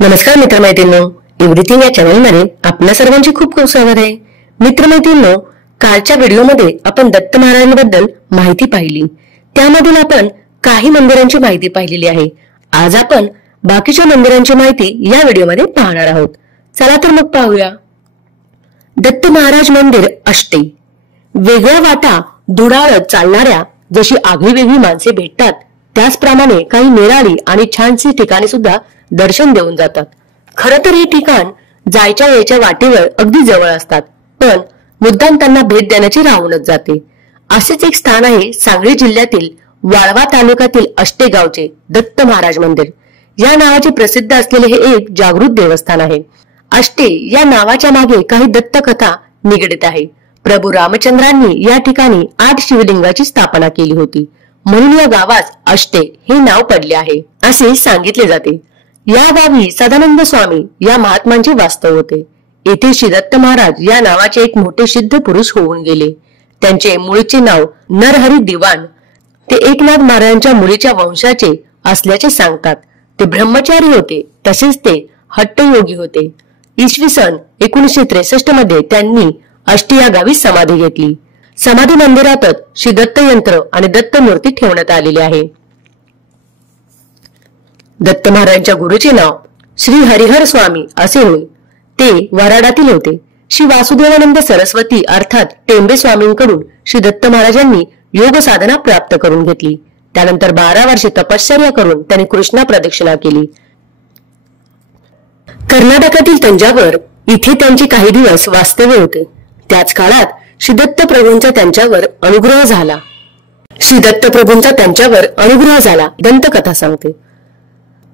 नमस्कार मित्रमैत्रिणींनो, एव्हरीथिंग या चॅनलमध्ये आपल्या सर्वांचे खूप खूप स्वागत आहे. मित्रमैत्रिणींनो, कालच्या व्हिडिओमध्ये आपण दत्त महाराजांबद्दल माहिती पाहिली. त्यामधून आपण काही मंदिरांची माहिती पाहिलेली आहे. आज आपण बाकीच्या मंदिरांची माहिती या व्हिडिओमध्ये पाहणार आहोत. चला तर मग पाहूया. दत्त महाराज मंदिर अष्टे. वेगळ्या वाटा धुडाळत चालणाऱ्या जशी आगळीवेगळी माणसे भेटतात त्याचप्रमाणे काही निराळी आणि छानशी ठिकाणी सुद्धा दर्शन देऊन जातात. खरं तर हे ठिकाण जायच्या यायच्या वाटेवर अगदी जवळ असतात, पण मुद्दाम त्यांना भेट देण्याची राहूनच जाते. असेच एक स्थान आहे सांगली जिल्ह्यातील वाळवा तालुक्यातील अष्टे गावचे दत्त महाराज मंदिर. या नावाचे प्रसिद्ध असलेले हे एक जागृत देवस्थान आहे. अष्टे या नावाच्या मागे काही दत्त कथा निगडित आहे. प्रभू रामचंद्रांनी या ठिकाणी 8 शिवलिंगाची स्थापना केली होती, म्हणून या गावास अष्टे हे नाव पडले आहे असे सांगितले जाते. या गावी सदानंद स्वामी या महात्मांचे वास्तव होते. येथे श्री दत्त महाराज या नावाचे एक मोठे सिद्ध पुरुष होऊन गेले. त्यांचे मूळचे नाव नरहरी दिवाण. ते एकनाथ महाराजांच्या मुलीच्या वंशाचे असल्याचे सांगतात. ते ब्रह्मचारी होते, तसेच ते हट्टयोगी होते. इसवी सन 1963 मध्ये त्यांनी अष्टे या गावी समाधी घेतली. समाधी मंदिरातच श्री दत्त यंत्र आणि दत्त मूर्ती ठेवण्यात आलेली आहे. दत्त महाराजांच्या गुरुचे नाव श्री हरिहर स्वामी असे होय. ते वराडातील होते. श्री वासुदेवानंद सरस्वती अर्थात टेंबे स्वामींकडून श्री दत्त महाराजांनी योग साधना प्राप्त करून घेतली. त्यानंतर 12 वर्षे तपश्चर्या करून त्यांनी कृष्णा प्रदक्षिणा केली. कर्नाटकातील तंजावर इथे त्यांचे काही दिवस वास्तव्य होते. त्याच काळात श्री दत्त प्रभूंचा त्यांच्यावर अनुग्रह झाला. दंतकथा सांगते.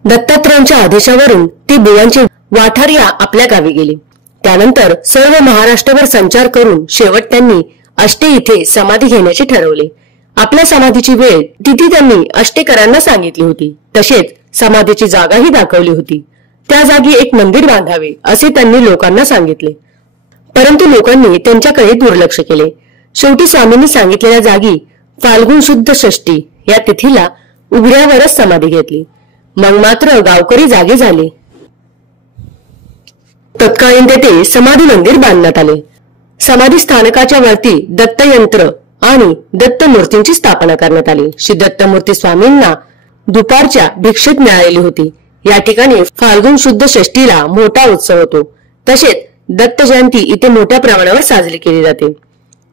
दत्तात्रयांच्या आदेशावरून ते बुवांचे वाठारिया आपल्या गावी गेले. त्यानंतर सर्व महाराष्ट्रभर संचार करून शेवट त्यांनी अष्टे इथे समाधी घेण्याचे ठरवले. आपल्या समाधीची वेळ तिथी त्यांनी अष्टेकरांना सांगितली होती. तसेच समाधीची जागाही दाखवली होती. त्या जागी एक मंदिर बांधावे असे त्यांनी लोकांना सांगितले, परंतु लोकांनी त्यांच्याकडे दुर्लक्ष केले. शेवटी स्वामींनी सांगितलेल्या जागी फाल्गुन शुद्ध षष्टी या तिथीला उघड्यावरच समाधी घेतली. मग मात्र गावकरी जागे झाले. तत्कालीन तेथे समाधी मंदिर बांधण्यात आले. समाधी स्थानकाच्या वरती दत्त यंत्र आणि दत्त मूर्तींची स्थापना करण्यात आली. श्री दत्त मूर्ती स्वामींना दुपारच्या भिक्षेत मिळालेली होती. या ठिकाणी फाल्गुन शुद्ध षष्टीला मोठा उत्सव होतो. तसेच दत्त जयंती इथे मोठ्या प्रमाणावर साजरी केली जाते.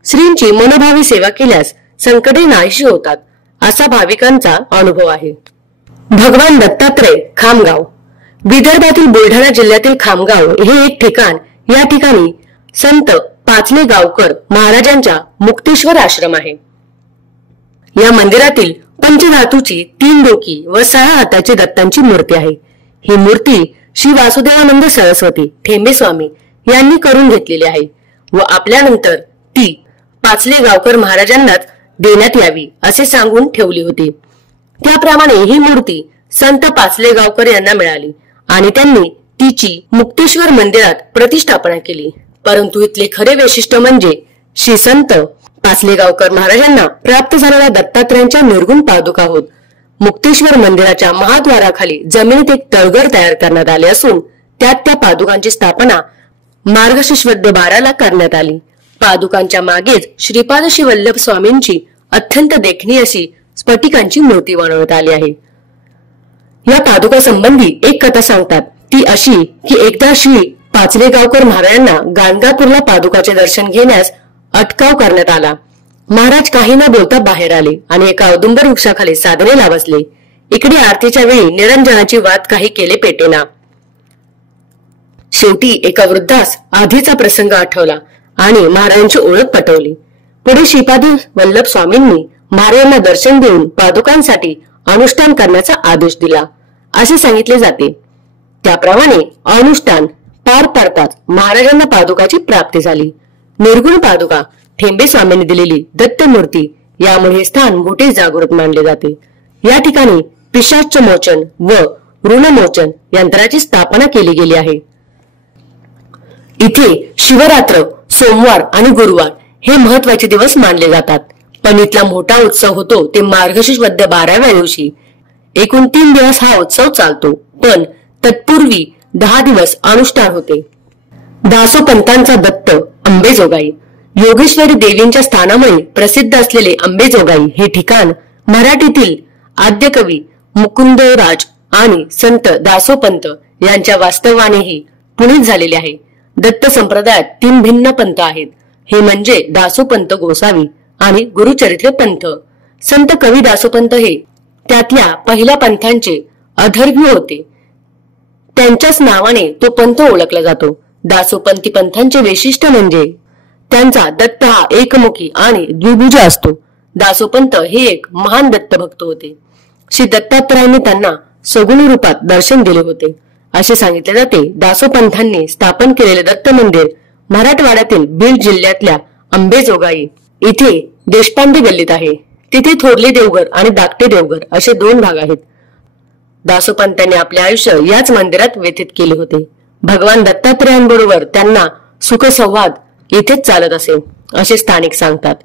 श्रींची मनोभावी सेवा केल्यास संकटे नाहीशी होतात असा भाविकांचा अनुभव आहे. भगवान दत्तात्रय खामगाव. विदर्भातील बुलढाणा जिल्ह्यातील खामगाव हे एक ठिकाण. या ठिकाणी संत पाचले गावकर महाराजांच्या मुक्तेश्वर आश्रम आहे. या मंदिरातील पंचधातूची 3 डोकी व 6 हाताची दत्तांची मूर्ती आहे. ही मूर्ती श्री वासुदेवानंद सरस्वती ठेंबे स्वामी यांनी करून घेतलेली आहे व आपल्यानंतर ती पाचले गावकर महाराजांनाच देण्यात यावी असे सांगून ठेवली होती. त्याप्रमाणे ही मूर्ती संत पाचले गावकर यांना मिळाली आणि त्यांनी तिची मुक्तेश्वर मंदिरात प्रतिष्ठापना केली. परंतु इथले खरे वैशिष्ट्य म्हणजे श्री संत पाचले गावकर महाराजांना प्राप्त झालेल्या दत्तात्रयांच्या निर्गुण पादुका होत. मुक्तेश्वर मंदिराच्या महाद्वाराखाली जमिनीत एक तळघर तयार करण्यात आले असून त्यात त्या पादुकांची स्थापना मार्गशीर्ष वद्य 12 करण्यात आली. पादुकांच्या मागेच श्रीपाद श्री वल्लभ स्वामींची अत्यंत देखणी अशी स्फटिकांची मूर्ती बनवण्यात आली आहे. या पादुका संबंधी एक कथा सांगतात. ती अशी की एकदा श्री पाचले गावकर महाराजांना गाणगापूरला पादुकाचे दर्शन घेण्यास अटकाव करण्यात आला. महाराज काही न बोलता बाहेर आले आणि एका औदुंबर वृक्षाखाली साधनेला बसले. इकडे आरतीच्या वेळी निरंजनाची वात काही केले पेटेना. शेवटी एका वृद्धास आधीचा प्रसंग आठवला आणि महाराजांची ओळख पटवली. पुढे श्रीपाद वल्लभ स्वामींनी महाराजांना दर्शन देऊन पादुकांसाठी अनुष्ठान करण्याचा आदेश दिला असे सांगितले जाते. त्याप्रमाणे अनुष्ठान पार पाडताच महाराजांना पादुकाची प्राप्ती झाली. निर्गुण पादुका ठेंबे स्वामींनी दिलेली दत्त मूर्ती यामुळे हे स्थान मोठे जागृत मानले जाते. या ठिकाणी पिशाच मोचन व ऋणमोचन यंत्राची स्थापना केली गेली आहे. इथे शिवरात्र, सोमवार आणि गुरुवार हे महत्वाचे दिवस मानले जातात. पण इथला मोठा उत्सव होतो ते मार्गशीर्ष वद्य 12व्या दिवशी. एकूण 3 दिवस हा उत्सव चालतो. पण तत्पूर्वी 10 दिवस अनुष्ठान होते. दासोपंतांचा दत्त अंबेजोगाई. योगेश्वरी देवींच्या स्थानामुळे प्रसिद्ध असलेले अंबेजोगाई हे ठिकाण मराठीतील आद्यकवी मुकुंदराज आणि संत दासोपंत यांच्या वास्तव्यानेही पुनीत झालेले आहे. दत्त संप्रदायात 3 भिन्न पंथ आहेत. हे म्हणजे दासोपंत गोसावी आणि गुरुचरित्र पंथ. संत कवी दासोपंत हे त्यातल्या पहिल्या पंथांचे अधर्व्य होते. त्यांच्याच नावाने तो पंथ ओळखला जातो. दासोपंती पंथांचे वैशिष्ट्य म्हणजे त्यांचा दत्त हा एकमुखी आणि द्विभुज असतो. दासोपंत हे एक महान दत्त भक्त होते. श्री दत्तात्रयांनी त्यांना सगुण रूपात दर्शन दिले होते असे सांगितले जाते. दासोपंतांनी स्थापन केलेले दत्त मंदिर मराठवाड्यातील बीड जिल्ह्यातल्या अंबेजोगाई इथे देशपांडे गल्लीत आहे. तिथे थोरले देवघर आणि धाकटे देवघर असे 2 भाग आहेत. दासोपंतांनी आपले आयुष्य याच मंदिरात व्यतीत केले होते. भगवान दत्तात्रयांबरोबर त्यांना सुखसंवाद येथेच चालत असे असे स्थानिक सांगतात.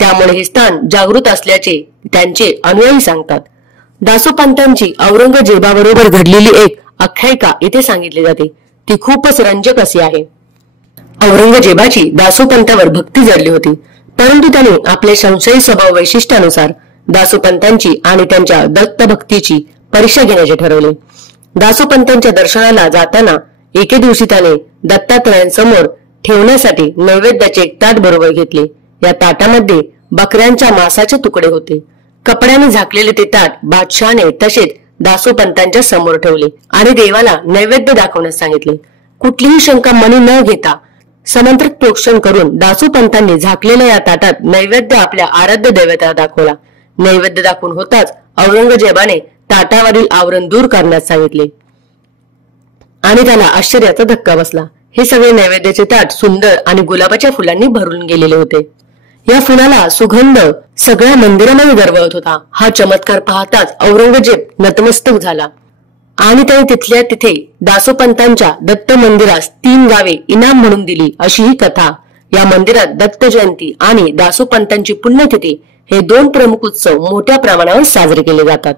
त्यामुळे हे स्थान जागृत असल्याचे त्यांचे अनुयायी सांगतात. दासोपंतांची औरंगजेबाबरोबर घडलेली एक आख्यायिका इथे सांगितली जाते. ती खूपच रंजक अशी आहे. औरंगजेबाची दासोपंतावर भक्ती जडली होती, परंतु त्याने आपले संशयी स्वभाव वैशिष्ट्यानुसार दासोपंतांची आणि त्यांच्या दत्त भक्तीची परीक्षा घेण्याचे ठरवले. दासोपंतांच्या दर्शनाला जाताना एके दिवशी त्याने दत्तात्रयांसमोर ठेवण्यासाठी नैवेद्याचे एक ताट बरोबर घेतले. या ताटामध्ये बकऱ्यांच्या मांसाचे तुकडे होते. कपड्याने झाकलेले ते ताट बादशहाने तसेच दासोपंतांच्या समोर ठेवले आणि देवाला नैवेद्य दाखवण्यास सांगितले. कुठलीही शंका मनी न घेता समंत्रक प्रोक्षण करून दासोपंतांनी झाकलेल्या या ताटात नैवेद्य आपल्या आराध्य दैवताला दाखवला. नैवेद्य दाखवून होताच औरंगजेबाने ताटावरील आवरण दूर करण्यास सांगितले आणि त्याला आश्चर्याचा धक्का बसला. हे सगळे नैवेद्याचे ताट सुंदर आणि गुलाबाच्या फुलांनी भरून गेलेले होते. या फुलाला सुगंध सगळ्या मंदिरामध्ये दरवळत होता. हा चमत्कार पाहताच औरंगजेब नतमस्तक झाला आणि त्याने तिथल्या तिथे दासोपंतांच्या दत्त मंदिरास 3 गावे इनाम म्हणून दिली अशी ही कथा. या मंदिरात दत्त जयंती आणि दासोपंतांची पुण्यतिथी हे 2 प्रमुख उत्सव मोठ्या प्रमाणावर साजरे केले जातात.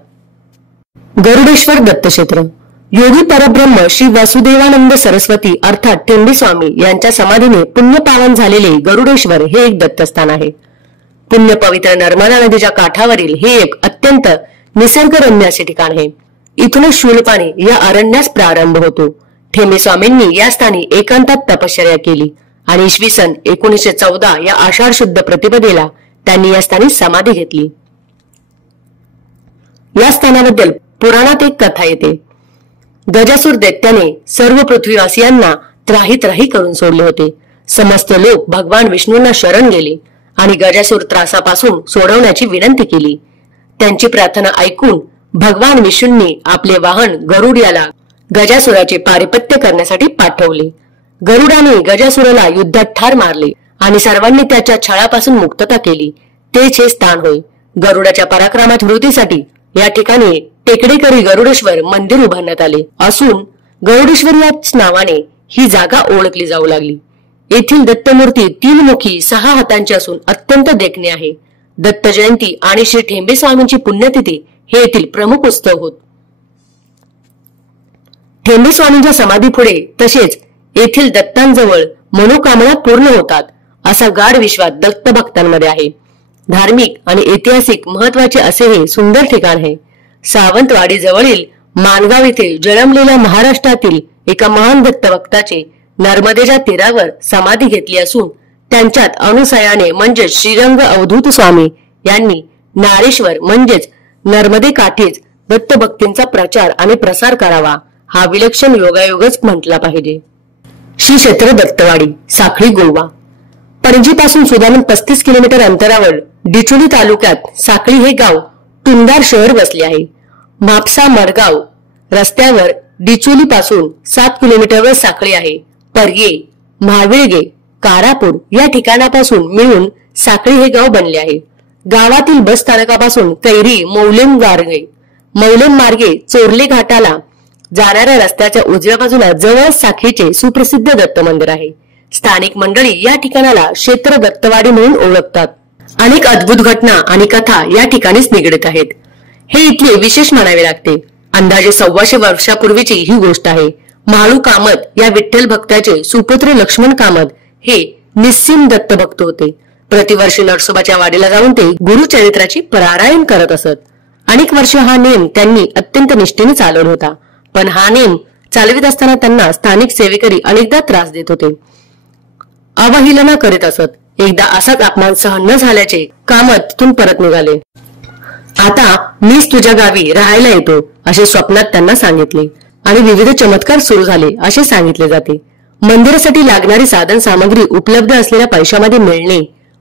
गरुडेश्वर दत्तक्षेत्र. योगी परब्रह्म श्री वासुदेवानंद सरस्वती अर्थात ठेंबे स्वामी यांच्या समाधीने पुण्यपावन झालेले गरुडेश्वर हे एक दत्तस्थान आहे. पुण्य पवित्र नर्मदा नदीच्या काठावरील हे एक अत्यंत निसर्गरम्य असे ठिकाण आहे. इथूनच शूलपाणी या अरण्यास प्रारंभ होतो. ठेंबे स्वामींनी या स्थानी एकांतात तपश्चर्या केली आणि इसवी सन 1914 या आषाढ शुद्ध प्रतिपदेला त्यांनी या स्थानी समाधी घेतली. या स्थानाबद्दल पुराणात एक कथा येते. गजासूर दैत्याने सर्व पृथ्वीवासियांना त्राही त्राही करून सोडले होते. समस्त लोक भगवान विष्णूंना शरण गेले आणि गजासूर त्रासापासून सोडवण्याची विनंती केली. त्यांची प्रार्थना ऐकून भगवान विष्णूंनी आपले वाहन गरुड याला गजासुराचे पारिपत्य करण्यासाठी पाठवले. गरुडाने गजासुराला युद्धात ठार मारले आणि सर्वांनी त्याच्या छळापासून मुक्तता केली. तेच हे स्थान होय. गरुडाच्या पराक्रमाच्या स्मृतीसाठी या ठिकाणी टेकडेकरी गरुडेश्वर मंदिर उभारण्यात आले असून गरुडेश्वर याच नावाने ही जागा ओळखली जाऊ लागली. येथील दत्तमूर्ती 3 मुखी 6 हातांची असून अत्यंत देखणे आहे. दत्त जयंती आणि श्री ठेंबे स्वामींची पुण्यतिथी हे येथील प्रमुख उत्सव होत. ठेंबे स्वामींच्या समाधी पुढे तसेच येथील दत्तांजवळ मनोकामना पूर्ण होतात असा गाढ विश्वास दत्त भक्तांमध्ये आहे. धार्मिक आणि ऐतिहासिक महत्वाचे असे हे सुंदर ठिकाण आहे. सावंतवाडी जवळील मानगाव येथे जन्मलेल्या महाराष्ट्रातील एका महान दत्त भक्ताचे नर्मदेच्या तीरावर समाधी घेतली असून त्यांच्यात अनुसयाने म्हणजेच श्रीरंग अवधूत स्वामी यांनी नारेश्वर म्हणजेच नर्मदे काठीच दत्त भक्तींचा प्रचार आणि प्रसार करावा हा विलक्षण योगायोगच म्हटला पाहिजे. श्री क्षेत्र दत्तवाडी, साखळी, गोवा. पणजीपासून सुमारे 35 किलोमीटर अंतरावर डिचोली तालुक्यात साखळी हे गाव टुंडार शहर बसले आहे. म्हापसा मडगाव रस्त्यावर डिचोली पासून 7 किलोमीटरवर साखळी आहे. पर्ये, महाविळगे, कारापूर या ठिकाणापासून मिळून साखळी हे गाव बनले आहे. गावातील बस स्थानकापासून कैरी मौलेम मार्गे चोरले घाटाला जाणाऱ्या रस्त्याच्या उजव्या बाजूला जवळच साखळीचे सुप्रसिद्ध दत्त मंदिर आहे. स्थानिक मंडळी या ठिकाणाला क्षेत्र दत्तवाडी म्हणून ओळखतात. अनेक अद्भुत घटना आणि कथा या ठिकाणीच निगडीत आहेत. हे इथले विशेष मानावे लागते. अंदाजे 125 वर्षापूर्वीची ही गोष्ट आहे. माळू कामत या विठ्ठल भक्ताचे सुपुत्र लक्ष्मण कामत हे निस्सीम दत्त भक्त होते. प्रतिवर्षी नरसोबाच्या वाडीला जाऊन ते गुरुचरित्राची पारायण करत असत. अनेक वर्ष हा नेम त्यांनी अत्यंत निष्ठेने चालवला होता. पण हा नेम चालवित असताना त्यांना स्थानिक सेवेकरी अनेकदा त्रास देत होते, अवहेलना करीत असत. एकदा असाच अपमान सहन न झाल्याचे कामत तिथून परत निघाले. आता मीच तुझ्या गावी राहायला येतो असे स्वप्नात त्यांना सांगितले आणि विविध चमत्कार सुरू झाले असे सांगितले जाते. मंदिरासाठी लागणारी साधन सामग्री उपलब्ध असलेल्या पैशामध्ये मिळणे,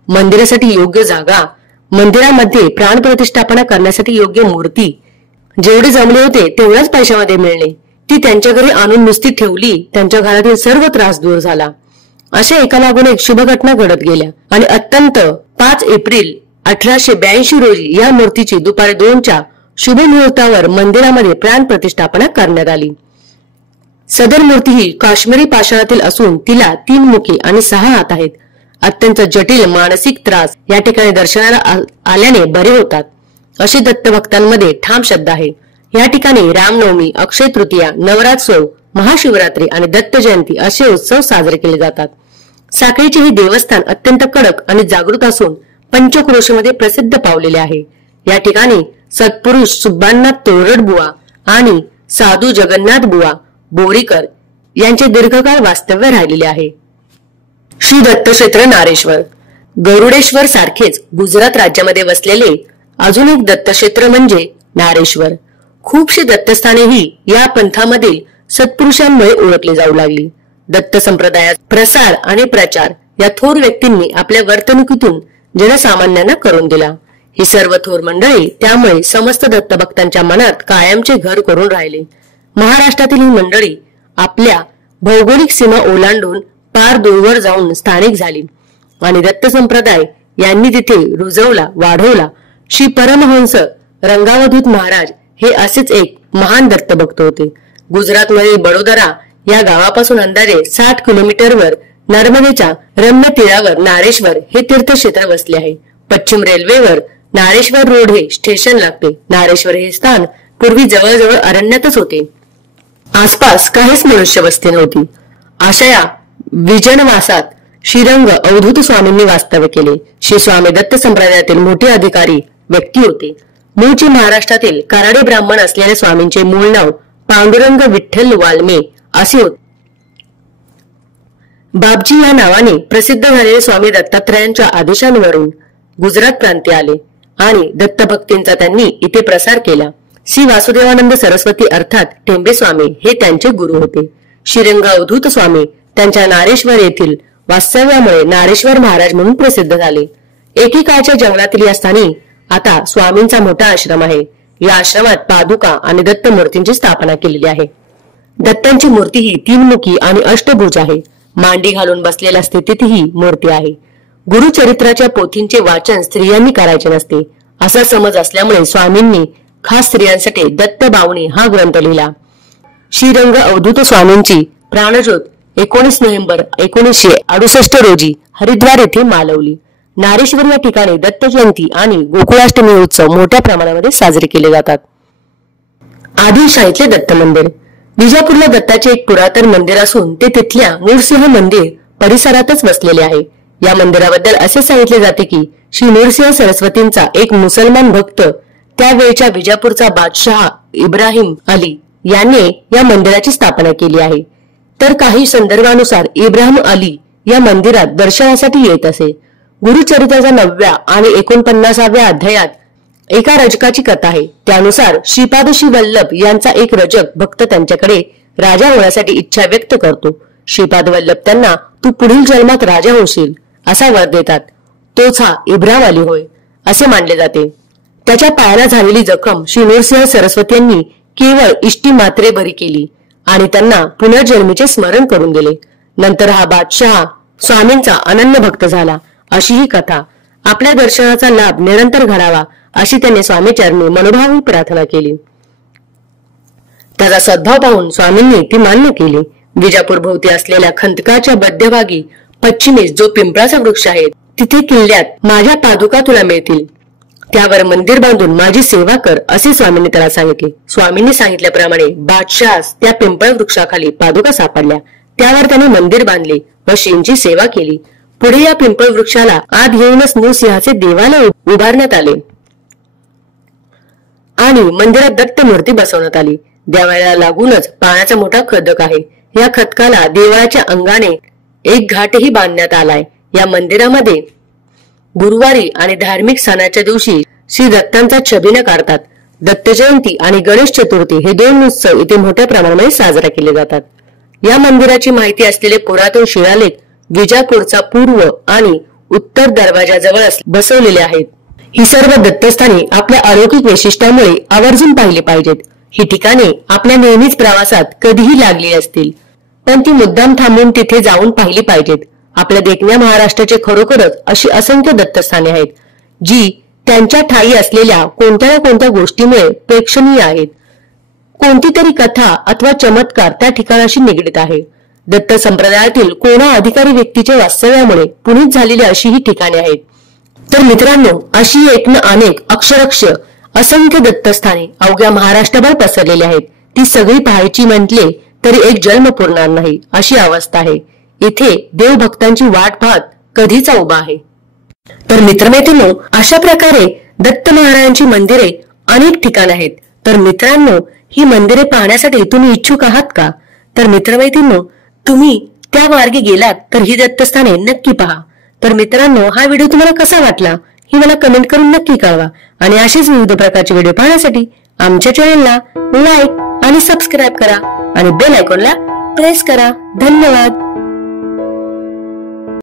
मंदिरासाठी योग्य जागा, मंदिरामध्ये प्राण प्रतिष्ठापना करण्यासाठी योग्य मूर्ती, जेवढे जमले होते तेवढ्याच पैशामध्ये मिळणे, ती त्यांच्या घरी आणून नुसती ठेवली, त्यांच्या घरातील सर्व त्रास दूर झाला. अशा एकामागून एक शुभ घटना घडत गेल्या आणि अत्यंत 5 एप्रिल 1882 रोजी या मूर्तीची दुपारी 2च्या शुभ मुहूर्तावर मंदिरामध्ये प्राण प्रतिष्ठापना करण्यात आली. सदर मूर्ती ही काश्मीरी पाषाणातील असून तिला 3 मुखे आणि 6 हात आहेत. अत्यंत जटिल मानसिक त्रास या ठिकाणी दर्शनाला आल्याने बरे होतात अशी दत्तभक्तांमध्ये ठाम श्रद्धा आहे. या ठिकाणी रामनवमी, अक्षय तृतीया, नवरात्रोत्सव, महाशिवरात्री आणि दत्त जयंती असे उत्सव साजरे केले जातात. साखळीचे हे देवस्थान अत्यंत कडक आणि जागृत असून पंचक्रोशीमध्ये प्रसिद्ध पावलेले आहे. या ठिकाणी सत्पुरुष सुब्बानाथ तोरड बुवा आणि साधू जगन्नाथ बुवा बोरीकर यांचे दीर्घकाळ वास्तव्य राहिलेले आहे. श्री दत्तक्षेत्र नारेश्वर गरुडेश्वर सारखेच गुजरात राज्यामध्ये वसलेले अजून एक दत्तक्षेत्र म्हणजे नारेश्वर. खूपशी दत्तस्थानेही या पंथामधील सत्पुरुषांमुळे ओळखली जाऊ लागली. दत्त संप्रदायात प्रसार आणि प्रचार या थोर व्यक्तींनी आपल्या वर्तणुकीतून जनसामान्यांना करून दिला. ही सर्व थोर मंडळी त्यामुळे समस्त दत्तभक्तांच्या मनात कायमचे घर करून राहिले. महाराष्ट्रातील ही मंडळी आपल्या भौगोलिक सीमा ओलांडून पार दूरवर जाऊन स्थानिक झाली आणि दत्त संप्रदाय यांनी तिथे रुजवला, वाढवला. श्री परमहंस रंगावधूत महाराज हे असेच एक महान दत्तभक्त होते. गुजरातमधील बडोदरा या गावापासून अंदाजे 60 किलोमीटरवर नर्मदेच्या रम्य तीरावर नारेश्वर हे तीर्थक्षेत्र वसले आहे. पश्चिम रेल्वेवर नारेश्वर रोड हे स्टेशन लागते. नारेश्वर हे स्थान पूर्वी जवळजवळ अरण्यातच होते. आसपास काहीच मनुष्य वस्ती नव्हती. अशा या विजनवासात श्रीरंग अवधूत स्वामींनी वास्तव्य केले. श्री स्वामी दत्त संप्रदायातील मोठे अधिकारी व्यक्ती होते. मूळचे महाराष्ट्रातील कराडे ब्राह्मण असलेल्या स्वामींचे मूळ नाव पांडुरंग विठ्ठल वाल्मे असे होते. बापजी या नावाने प्रसिद्ध झालेले स्वामी दत्तात्रयांच्या आदेशांवरून गुजरात प्रांती आले आणि दत्तभक्तींचा त्यांनी इथे प्रसार केला. श्री वासुदेवानंद सरस्वती अर्थात टेंबे स्वामी हे त्यांचे गुरु होते. श्रीरंग अवधूत स्वामी त्यांच्या नारेश्वर येथील वास्तव्यामुळे नारेश्वर महाराज म्हणून प्रसिद्ध झाले. एकेकाळच्या जंगलातील या स्थानी आता स्वामींचा मोठा आश्रम आहे. या आश्रमात पादुका आणि दत्त मूर्तींची स्थापना केलेली आहे. दत्तांची मूर्ती ही 3 मुखी आणि अष्टभुज आहे. मांडी घालून बसलेल्या स्थितीत ही मूर्ती आहे. गुरुचरित्राच्या पोथींचे वाचन स्त्रियांनी करायचे नसते असा समज असल्यामुळे स्वामींनी खास स्त्रियांसाठी दत्त बावणी हा ग्रंथ लिहिला. श्रीरंग अवधूत स्वामींची प्राणज्योत 19 नोव्हेंबर 1968 रोजी हरिद्वार येथे मालवली. नारेश्वर या ठिकाणी दत्त जयंती आणि गोकुळाष्टमी उत्सव मोठ्या प्रमाणामध्ये साजरे केले जातात. आदिलशाहीतले दत्त मंदिर विजापूरला दत्ताचे एक पुरातन मंदिर असून ते तिथल्या नृसिंह मंदिर परिसरातच वसलेले आहे. या मंदिराबद्दल असे सांगितले जाते की श्री नृसिंह सरस्वतींचा एक मुसलमान भक्त त्यावेळच्या विजापूरचा बादशहा इब्राहिम अली याने या मंदिराची स्थापना केली आहे. तर काही संदर्भानुसार इब्राहिम अली या मंदिरात दर्शनासाठी येत असे. गुरुचरित्राच्या 9व्या आणि 49व्या अध्यायात एका रजकाची कथा आहे. त्यानुसार श्रीपाद श्री वल्लभ यांचा एक रजक भक्त त्यांच्याकडे राजा होण्यासाठी इच्छा व्यक्त करतो. श्रीपाद वल्लभ त्यांना तू पुढील जन्मात राजा होशील असा वर देतात. तोच हा इब्राहिम अली होय असे मानले जाते. त्याच्या पायाला झालेली जखम श्री नृसिंह सरस्वती यांनी केवळ इष्टी मात्रे बरी केली आणि त्यांना पुनर्जन्मीचे स्मरण करून दिले. नंतर हा बादशहा स्वामींचा अनन्य भक्त झाला अशी ही कथा. आपल्या दर्शनाचा लाभ निरंतर घडावा अशी त्याने स्वामी चरणी मनोभावी प्रार्थना केली. त्याचा सद्भाव पाहून स्वामींनी ती मान्य केली. विजापूर भोवती असलेल्या खंदकाच्या मध्यभागी पश्चिमेस जो पिंपळाचा वृक्ष आहे तिथे किल्ल्यात माझ्या पादुका तुला मिळतील त्यावर मंदिर बांधून माझी सेवा कर असे स्वामींनी त्याला सांगितले. स्वामींनी सांगितल्याप्रमाणे बादशास त्या पिंपळ वृक्षाखाली पादुका सापडल्या. त्यावर त्याने मंदिर बांधले व श्रींची सेवा केली. पुढे या पिंपळ वृक्षाला आत घेऊनच नृसिंहाचे देवालय उभारण्यात आले आणि मंदिरात दत्त मूर्ती बसवण्यात आली. देवालयाला लागूनच पाण्याचा मोठा खदक आहे. या खदकाला देवळाच्या अंगाने एक घाटही बांधण्यात आलाय. या मंदिरामध्ये गुरुवारी आणि धार्मिक सणाच्या दिवशी श्री दत्तांचा छबिना काढतात. दत्त जयंती आणि गणेश चतुर्थी हे दोन उत्सव इथे मोठ्या प्रमाणामध्ये साजरा केले जातात. या मंदिराची माहिती असलेले पुरातन शिलालेख विजापूरचा पूर्व आणि उत्तर दरवाजाजवळ बसवलेले आहेत. ही सर्व दत्तस्थाने आपल्या अलौकिक वैशिष्ट्यामुळे आवर्जून पाहिली पाहिजेत. ही ठिकाणे आपल्या नेहमीच प्रवासात कधीही लागली असतील, पण ती मुद्दाम थांबून तिथे जाऊन पाहिली पाहिजेत. आपल्या देखण्या महाराष्ट्राचे खरोखरच अशी असंख्य दत्तस्थाने आहेत जी त्यांच्या ठायी असलेल्या कोणत्या ना कोणत्या गोष्टीमुळे प्रेक्षणीय आहेत. कोणती तरी कथा अथवा चमत्कार त्या ठिकाणाशी निगडीत आहे. दत्त संप्रदायातील कोणा अधिकारी व्यक्तीच्या वास्तव्यामुळे पुनीत झालेली अशी ही ठिकाणे आहेत. तर मित्रांनो, अशी एक न अनेक अक्षरक्ष असंख्य दत्तस्थाने अवघ्या महाराष्ट्रभर पसरलेली आहेत. ती सगळी पाहायची म्हटले तरी एक जन्म पुरणार नाही अशी अवस्था आहे. इथे देवभक्तांची वाट पाहत कधीचा उभा आहे. तर मित्रमैत्रिणींनो, अशा प्रकारे दत्त महाराजांची मंदिरे अनेक ठिकाण आहेत. तर मित्रांनो, ही मंदिरे पाहण्यासाठी तुम्ही इच्छुक आहात का? तर मित्रमैत्रिणींनो, तुम्ही त्या मार्गे गेलात तर ही दत्तस्थाने नक्की पहा. तर मित्रांनो, हा व्हिडिओ तुम्हाला कसा वाटला ही मला कमेंट करून नक्की कळवा. आणि असेच विविध प्रकारचे व्हिडिओ पाहण्यासाठी आमच्या चॅनलला लाईक आणि सबस्क्राईब करा आणि बेल आयकॉनला प्रेस करा. धन्यवाद.